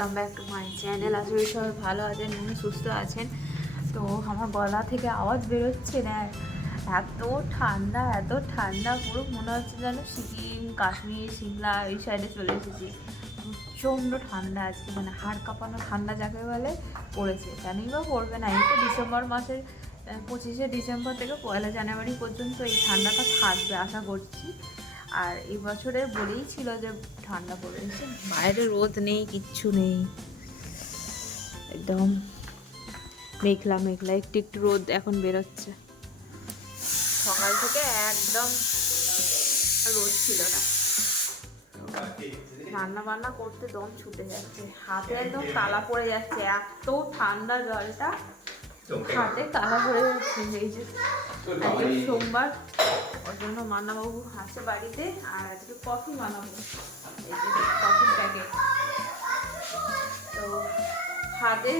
Welcome back to my channel. আশা করি সবাই ভালো আছেন এবং সুস্থ আছেন। তো আমার গলা থেকে আওয়াজ বেরোচ্ছে না, এত ঠান্ডা পুরো মনে হচ্ছে যেন সিকিম, কাশ্মীর, সিমলা এই সাইডে চলে এসেছি। প্রচণ্ড ঠান্ডা আজকে, মানে হাড় কাঁপানো ঠান্ডা যাকে বলে পড়েছে। জানি বা পড়বে না, এই তো ডিসেম্বর মাসের 25শে ডিসেম্বর থেকে 1 জানুয়ারি পর্যন্ত এই ঠান্ডাটা থাকবে আশা করছি। আর এই বছরের বলেই ছিল যে ঠান্ডা পড়েছে, বাইরে রোদ নেই, কিচ্ছু নেই, একদম মেঘলা মেঘলা, একটু একটু রোদ এখন বেরোচ্ছে। সকাল থেকে একদম রোদ ছিল না। রান্না বান্না করতে দম ছুটে যাচ্ছে, হাতে একদম তালা পড়ে যাচ্ছে, এত ঠান্ডা জলটা হাতে তালা পড়ে যাচ্ছে। এই যে আজকে সোমবার, ওর জন্য মান্নাবাবু আছে বাড়িতে, আর আজকে কফি বানাবো, এই যে কফির প্যাকেট। তো হাতে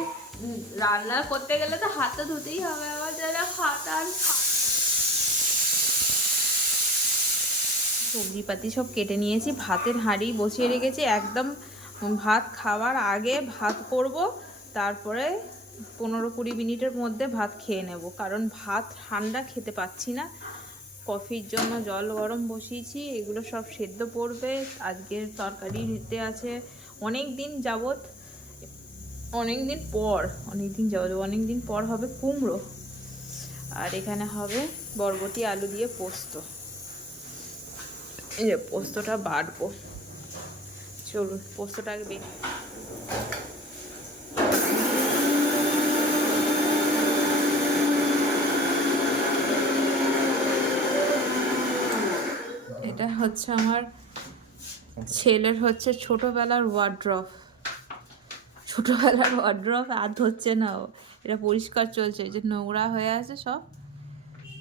রান্না করতে গেলে তো হাতটা ধুতেই হবে, আবার যারা হাত আর সবজিপাতি সব কেটে নিয়েছি, ভাতের হাঁড়ি বসিয়ে রেখেছি। একদম ভাত খাওয়ার আগে ভাত করব, তারপরে 15-20 মিনিটের মধ্যে ভাত খেয়ে নেব, কারণ ভাত ঠান্ডা খেতে পাচ্ছি না। কফির জন্য জল গরম বসিয়েছি, এগুলো সব সেদ্ধ পড়বে। আজকের তরকারি নিতে আছে অনেক দিন পর হবে কুমড়ো, আর এখানে হবে বরবটি আলু দিয়ে পোস্ত। এই যে পোস্তটা বাটবো, চলুন পোস্তটা আগে বেটে। এটা হচ্ছে আমার ছেলের হচ্ছে ছোটবেলার ওয়ার্ড্রপ আর হচ্ছে না, এটা পরিষ্কার চলছে। এই যে নোংরা হয়ে আছে, সব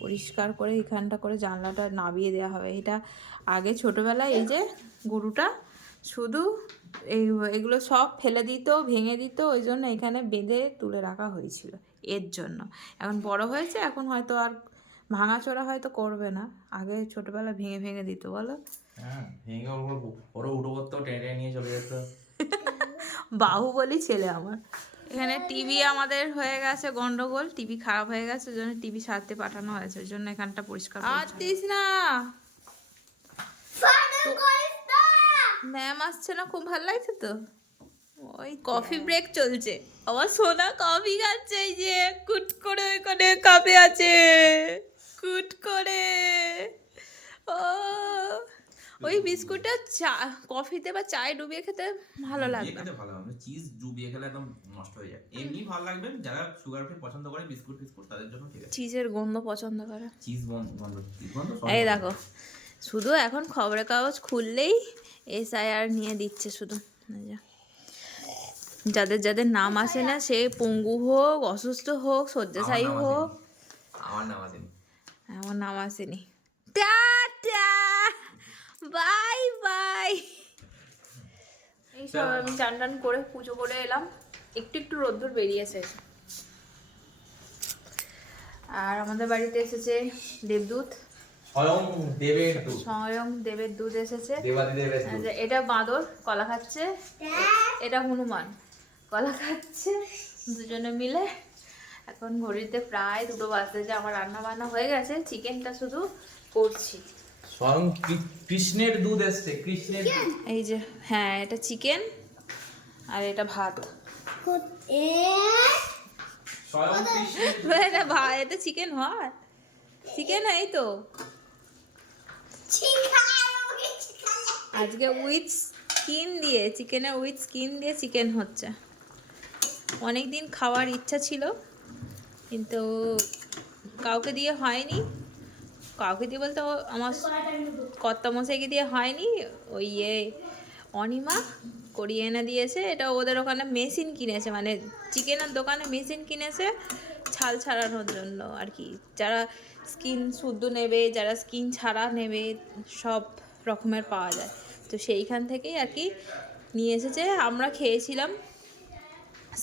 পরিষ্কার করে এখানটা করে জানলাটা নামিয়ে দেওয়া হবে। এটা আগে ছোটবেলায় এই যে গরুটা শুধু এগুলো সব ফেলে দিত, ভেঙে দিত, ওই জন্য এখানে বেঁধে তুলে রাখা হয়েছিল এর জন্য। এখন বড় হয়েছে, এখন হয়তো আর ভাঙাচোরা হয়তো করবে না, আগে ছোটবেলা ভেঙে ভেঙে দিত। বলো বাহুবলী ছেলে আমার। এখানে টিভি আমাদের হয়ে গেছে গন্ডগোল, টিভি খারাপ হয়ে গেছে, ওই জন্য টিভি সারতে পাঠানো হয়েছে, ওই জন্য এখানটা পরিষ্কার দিস না। ম্যাম আসছে না, খুব ভালো লাগছে তো। ওই কফি ব্রেক চলছে, আমার সোনা কফি খাচ্ছে, এই যে কুট করে ওইখানে কাপে আছে, কুট করে। ও ওই বিস্কুটটা চা কফিতে বা চায়ে ডুবিয়ে খেতে ভালো লাগবে। খেতে ভালো হবে, চিজ ডুবিয়ে খেলে একদম নষ্ট হয়ে যায়। এমনি ভালো লাগবে যারা সুগার ফ্রি পছন্দ করে, বিস্কুট তাদের জন্য ঠিক আছে। চিজের গন্ধ পছন্দ করে, চিজ গন্ধ এই দেখো শুধু এখন খবরের কাগজ খুললেই SIR নিয়ে দিচ্ছে শুধু। যাদের যাদের নাম আসে না, সে পঙ্গু হোক, অসুস্থ হোক, শয্যাশায়ী হোক। আমার নাম আসেনি। Tata, bye bye. এইসব আমি চান টান করে পুজো করে এলাম, একটু একটু রোদ্দুর বেরিয়েছে। আর আমাদের বাড়িতে এসেছে দেবদূত, স্বয়ং দেবের দুধ এসেছে। এটা বাঁদর কলা খাচ্ছে, এটা হনুমান কলা খাচ্ছে, দুজনে মিলে। এখন ঘড়িতে প্রায় 2টো বাজতে, আমার রান্না বান্না হয়ে গেছে, চিকেনটা শুধু করছি। স্বয়ং কৃষ্ণের দুধ এসছে, কৃষ্ণের এই যে হ্যাঁ, এটা চিকেন আর এটা ভাত। এটা ভাত, এটা চিকেন হয়, চিকেন এই তো আজকে উইথ স্কিন দিয়ে, চিকেনের উইথ স্কিন দিয়ে চিকেন হচ্ছে। অনেক দিন খাওয়ার ইচ্ছা ছিল, কিন্তু কাউকে দিয়ে হয়নি। কাউকে দিয়ে বলতে আমার কর্তামশাইকে দিয়ে হয়নি। ওই অনিমা করিয়ে এনে দিয়েছে। এটা ওদের ওখানে মেশিন কিনেছে, মানে চিকেনের দোকানে মেশিন কিনেছে ছাল ছাড়ানোর জন্য আর কি। যারা স্কিন শুদ্ধ নেবে, যারা স্কিন ছাড়া নেবে, সব রকমের পাওয়া যায়। তো সেইখান থেকেই আর কি নিয়ে এসেছে। আমরা খেয়েছিলাম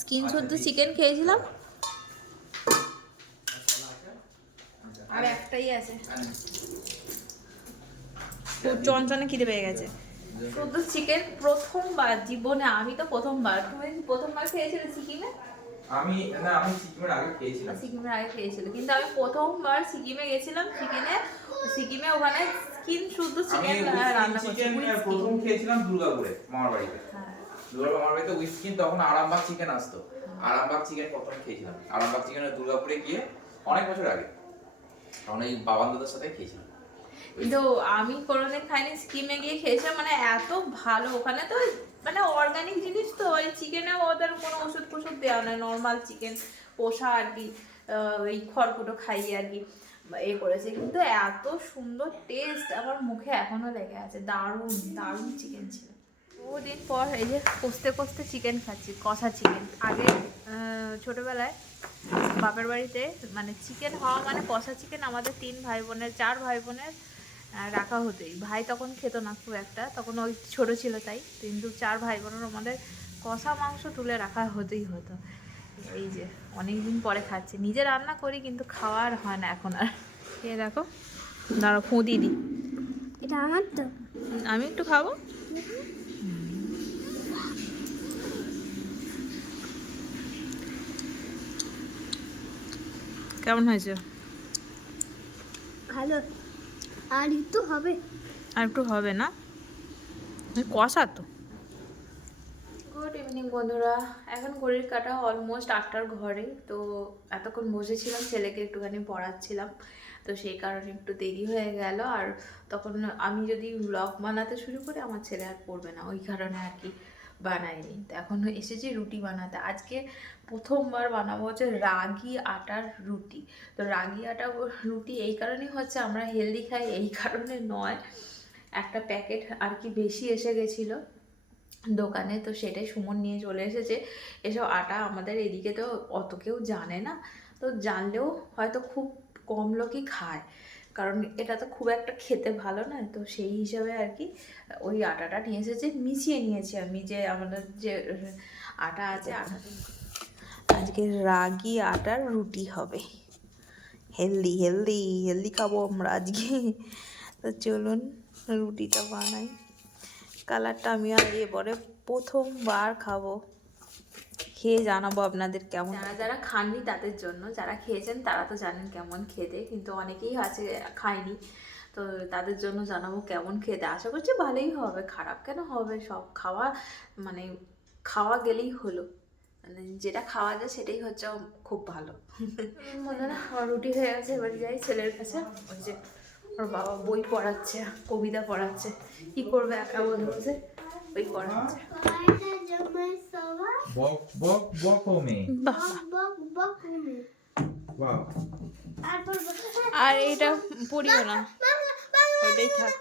স্কিন শুদ্ধ চিকেন খেয়েছিলাম, আর একটাই আছে। খুব চনচনে খিদে পেয়ে গেছে। শুধু চিকেন প্রথমবার জীবনে, আমি তো প্রথমবার। তুমি প্রথমবার খেয়েছিলে সিকিমে? আমি সিকিমের আগে খেয়েছিলাম। সিকিমের আগে খেয়েছিল, কিন্তু আমি প্রথমবার সিকিমে গেছিলাম। সিকিমে ওখানে স্কিন শুধু চিকেন রান্না করছে। চিকেন প্রথম খেয়েছিলাম দুর্গাপুরে মামার বাড়িতে। হ্যাঁ, দুর্গাপুর মামার বাড়িতে উইথ স্কিন, তখন আরামবাগ চিকেন আসতো। আরামবাগ চিকেন প্রথম খেয়েছিলাম। আরামবাগ চিকেনের দুর্গাপুরে গিয়ে অনেক বছর আগে, তখন এই বাবান দাদার সাথে খেয়েছিলাম। কিন্তু আমি কোনোদিন খাইনি। স্কিমে গিয়ে খেয়েছিলাম, মানে এত ভালো। ওখানে তো মানে অর্গানিক জিনিস, তো ওই চিকেনে ওদের কোনো ওষুধ ফষুধ দেওয়া নয়, নর্মাল চিকেন পোষা আর কি, ওই খড়কুটো খাইয়ে আর কি এ করেছে। কিন্তু এত সুন্দর টেস্ট, আমার মুখে এখনো লেগে আছে। দারুণ দারুণ চিকেন ছিল। বহুদিন পর এই যে কষতে কষতে চিকেন খাচ্ছি, কষা চিকেন। আগে ছোটোবেলায় বাপের বাড়িতে মানে চিকেন হওয়া মানে কষা চিকেন আমাদের 4 ভাই বোনের রাখা হতোই। ভাই তখন খেত না খুব একটা, তখন ওই ছোটো ছিল তাই। কিন্তু 4 ভাই বোনের আমাদের কষা মাংস তুলে রাখা হতেই হতো। এই যে অনেক দিন পরে খাচ্ছি। নিজে রান্না করি কিন্তু খাওয়ার হয় না এখন আর। খেয়ে দেখো, দাঁড়ো ফুঁ দিই। এটা আমার তো। আমি একটু খাবো। কেমন হয়েছে? ভালো। আর একটু হবে। আর একটু হবে না, কষা তো। গুড ইভিনিং বন্ধুরা, এখন ঘড়ির কাটা অলমোস্ট 8টার ঘরে। তো এতক্ষণ বসেছিলাম, ছেলেকে একটুখানি পড়াচ্ছিলাম, তো সেই কারণে একটু দেরি হয়ে গেল। আর তখন আমি যদি ব্লগ বানাতে শুরু করি আমার ছেলে আর পড়বে না, ওই কারণে আর কি বানাইনি। তো এখন এসেছি রুটি বানাতে। আজকে প্রথমবার বানাবো হচ্ছে রাগি আটার রুটি। তো রাগি আটা রুটি এই কারণেই হচ্ছে আমরা হেলদি খাই, এই কারণে নয়। একটা প্যাকেট আর কি বেশি এসে গেছিলো দোকানে, তো সেটাই সুমন নিয়ে চলে এসেছে। এসব আটা আমাদের এদিকে তো অত কেউ জানে না, তো জানলেও হয়তো খুব কম লোকই খায়, কারণ এটা তো খুব একটা খেতে ভালো নয়। তো সেই হিসাবে আর কি ওই আটাটা নিয়ে এসেছে, মিশিয়ে নিয়েছি আমি। যে আমাদের যে আটা আছে, আটাতে আজকে রাগি আটার রুটি হবে। হেলদি হেলদি হেলদি খাবো আমরা আজকে। তো চলুন রুটিটা বানাই। কালারটা আমি আর এবারে প্রথমবার খাবো, খেয়ে জানাবো আপনাদের কেমন। যারা খাননি তাদের জন্য, যারা খেয়েছেন তারা তো জানেন কেমন খেতে, কিন্তু অনেকেই আছে খায়নি, তো তাদের জন্য জানাবো কেমন খেতে। আশা করছি ভালোই হবে, খারাপ কেন হবে। সব মানে খাওয়া গেলেই হলো, মানে যেটা খাওয়া যায় সেটাই হচ্ছে খুব ভালো। মনে না আমার রুটি হয়ে গেছে, এবারে যাই ছেলের কাছে। ওই যে ওর বাবা বই পড়াচ্ছে, কবিতা পড়াচ্ছে, কি করবে একা বসে বসে, বই পড়াচ্ছে। বক বক বক ওমে। বাহ, ওয়াও। আর এটা পড়িও না, ওটাই থাক।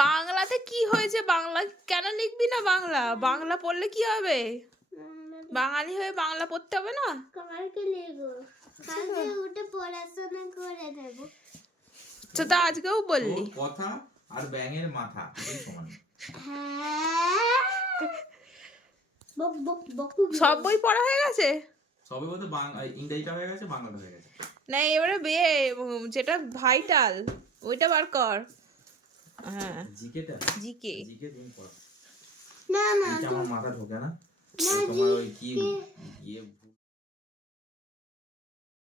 বাংলাতে কি হয়েছে? বাংলা কেন লিখবি না? বাংলা বাংলা পড়লে কি হবে? বাঙালি হয়ে বাংলা পড়তে হবে না? কালকে লিখবো, কালকে উঠে পড়াশোনা করে নেব। তো তা আজকেও বললি ওর কথা আর ব্যাঙের মাথা এই সমান। হ্যাঁ, বক বক বক। সব বই পড়া হয়ে গেছে? সবে বলতে ইংরেজিটা হয়ে গেছে, বাংলাটা হয়ে গেছে। না এবারে যেটা ভাইটাল ওইটা বার কর। হ্যাঁ, জিকেটা, জিকে। জিকে তুমি পড়ো। না না, এটা আমার মাথা ঢোকে না। না তোমার ওই কি ইয়ে